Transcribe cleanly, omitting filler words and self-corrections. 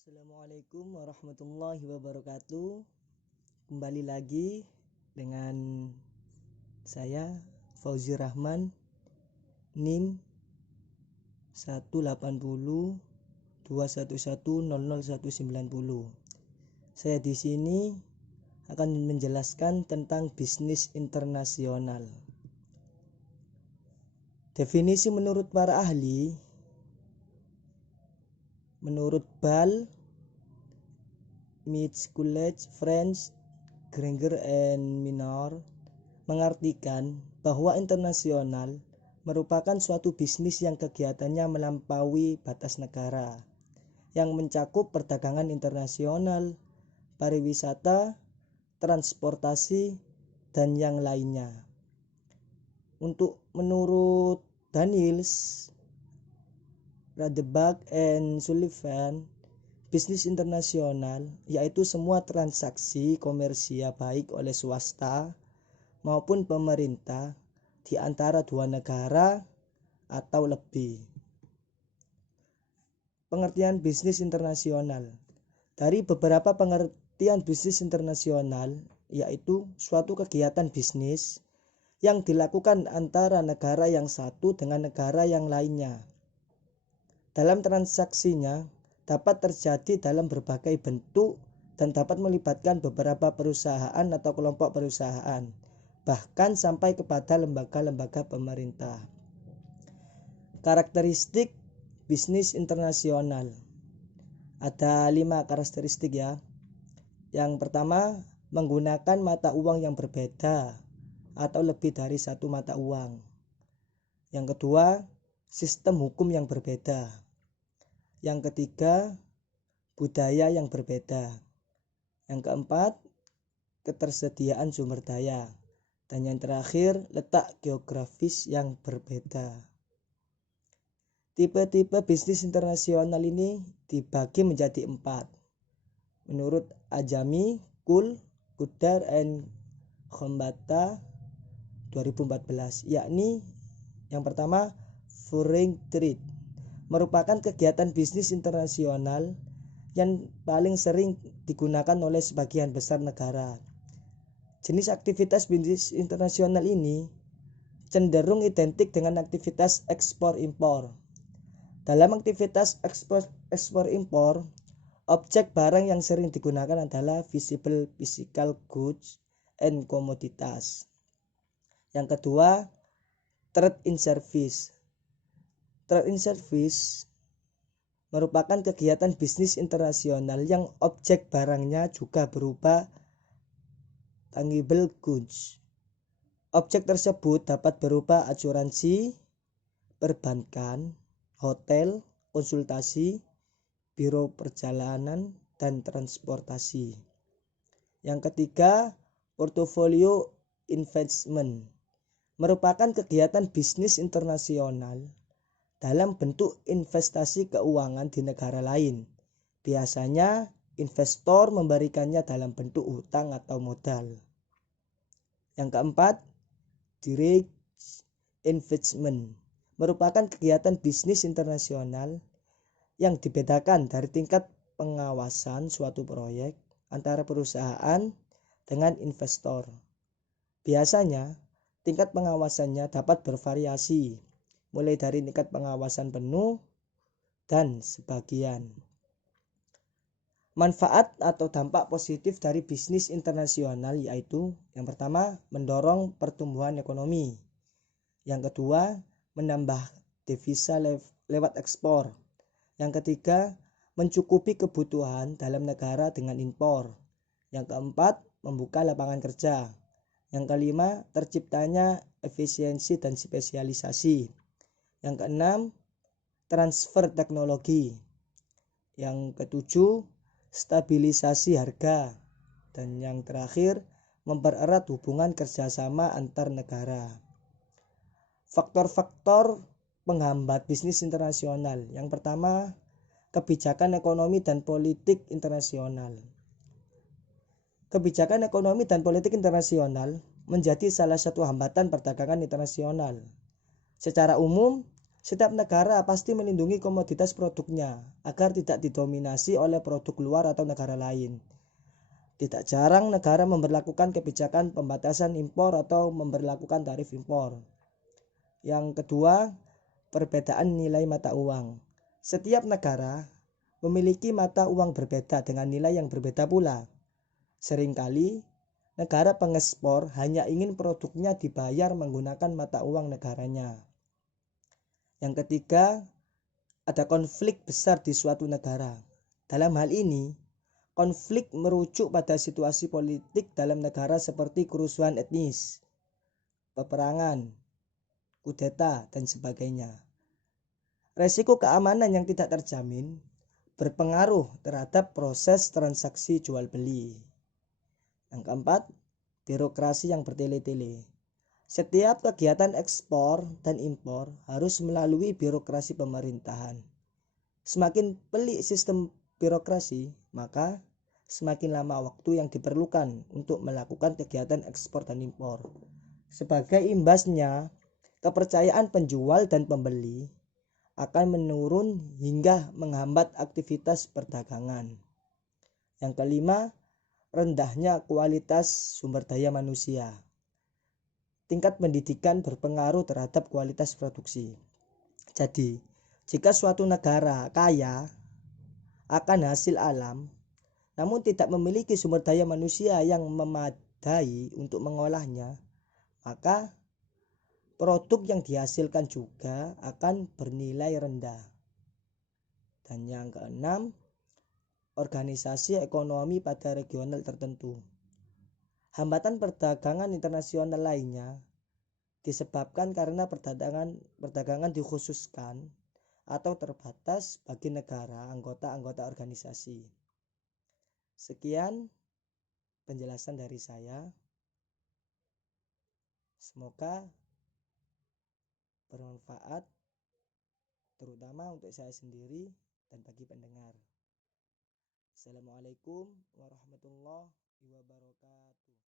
Assalamualaikum warahmatullahi wabarakatuh. Kembali lagi dengan saya Fauzi Rahman, NIM 18021100190. Saya di sini akan menjelaskan tentang bisnis internasional. Definisi menurut para ahli, menurut Ball, Mitch Coolidge, French, Granger and Minor, mengartikan bahwa internasional merupakan suatu bisnis yang kegiatannya melampaui batas negara, yang mencakup perdagangan internasional, pariwisata, transportasi, dan yang lainnya. Menurut Daniels, Radebach, and Sullivan, bisnis internasional yaitu semua transaksi komersial baik oleh swasta maupun pemerintah di antara dua negara atau lebih. Pengertian bisnis internasional. Dari beberapa pengertian bisnis internasional, yaitu suatu kegiatan bisnis yang dilakukan antara negara yang satu dengan negara yang lainnya. Dalam transaksinya dapat terjadi dalam berbagai bentuk dan dapat melibatkan beberapa perusahaan atau kelompok perusahaan, bahkan sampai kepada lembaga-lembaga pemerintah. Karakteristik bisnis internasional. Ada 5 karakteristik ya. Yang pertama, menggunakan mata uang yang berbeda atau lebih dari satu mata uang. Yang kedua, sistem hukum yang berbeda. Yang ketiga, budaya yang berbeda. Yang keempat, ketersediaan sumber daya. Dan yang terakhir, letak geografis yang berbeda. Tipe-tipe bisnis internasional ini dibagi menjadi 4. Menurut Ajami, Kul, Kudar, and Khombata 2014, yakni yang pertama, foreign trade, merupakan kegiatan bisnis internasional yang paling sering digunakan oleh sebagian besar negara. Jenis aktivitas bisnis internasional ini cenderung identik dengan aktivitas ekspor-impor. Dalam aktivitas ekspor-impor, objek barang yang sering digunakan adalah visible physical goods and komoditas. Yang kedua, trade in service. Trade in service merupakan kegiatan bisnis internasional yang objek barangnya juga berupa tangible goods. Objek tersebut dapat berupa asuransi, perbankan, hotel, konsultasi, biro perjalanan, dan transportasi. Yang ketiga, portfolio investment merupakan kegiatan bisnis internasional dalam bentuk investasi keuangan di negara lain. Biasanya investor memberikannya dalam bentuk hutang atau modal. Yang keempat, direct investment merupakan kegiatan bisnis internasional yang dibedakan dari tingkat pengawasan suatu proyek antara perusahaan dengan investor. Biasanya, tingkat pengawasannya dapat bervariasi, mulai dari tingkat pengawasan penuh dan sebagian. Manfaat atau dampak positif dari bisnis internasional yaitu yang pertama, mendorong pertumbuhan ekonomi. Yang kedua, menambah devisa lewat ekspor. Yang ketiga, mencukupi kebutuhan dalam negara dengan impor. Yang keempat, membuka lapangan kerja. Yang kelima, terciptanya efisiensi dan spesialisasi. Yang keenam, transfer teknologi. Yang ketujuh, stabilisasi harga. Dan yang terakhir, mempererat hubungan kerjasama antar negara. Faktor-faktor penghambat bisnis internasional. Yang pertama, kebijakan ekonomi dan politik internasional. Kebijakan ekonomi dan politik internasional menjadi salah satu hambatan perdagangan internasional. Secara umum, Setiap negara pasti melindungi komoditas produknya agar tidak didominasi oleh produk luar atau negara lain. Tidak jarang negara memberlakukan kebijakan pembatasan impor atau memberlakukan tarif impor. Yang kedua, perbedaan nilai mata uang. Setiap negara memiliki mata uang berbeda dengan nilai yang berbeda pula. Seringkali, negara pengekspor hanya ingin produknya dibayar menggunakan mata uang negaranya. Yang ketiga, ada konflik besar di suatu negara. Dalam hal ini, konflik merujuk pada situasi politik dalam negara seperti kerusuhan etnis, peperangan, kudeta, dan sebagainya. Resiko keamanan yang tidak terjamin berpengaruh terhadap proses transaksi jual beli. Yang keempat, birokrasi yang bertele-tele. Setiap kegiatan ekspor dan impor harus melalui birokrasi pemerintahan. Semakin pelik sistem birokrasi, maka semakin lama waktu yang diperlukan untuk melakukan kegiatan ekspor dan impor. Sebagai imbasnya, kepercayaan penjual dan pembeli akan menurun hingga menghambat aktivitas perdagangan. Yang kelima, rendahnya kualitas sumber daya manusia. Tingkat pendidikan berpengaruh terhadap kualitas produksi. Jadi, jika suatu negara kaya akan hasil alam, namun tidak memiliki sumber daya manusia yang memadai untuk mengolahnya, maka produk yang dihasilkan juga akan bernilai rendah. Dan yang keenam, organisasi ekonomi pada regional tertentu. Hambatan perdagangan internasional lainnya disebabkan karena perdagangan dikhususkan atau terbatas bagi negara anggota organisasi. Sekian penjelasan dari saya. Semoga bermanfaat terutama untuk saya sendiri dan bagi pendengar. Assalamualaikum warahmatullahi wabarakatuh.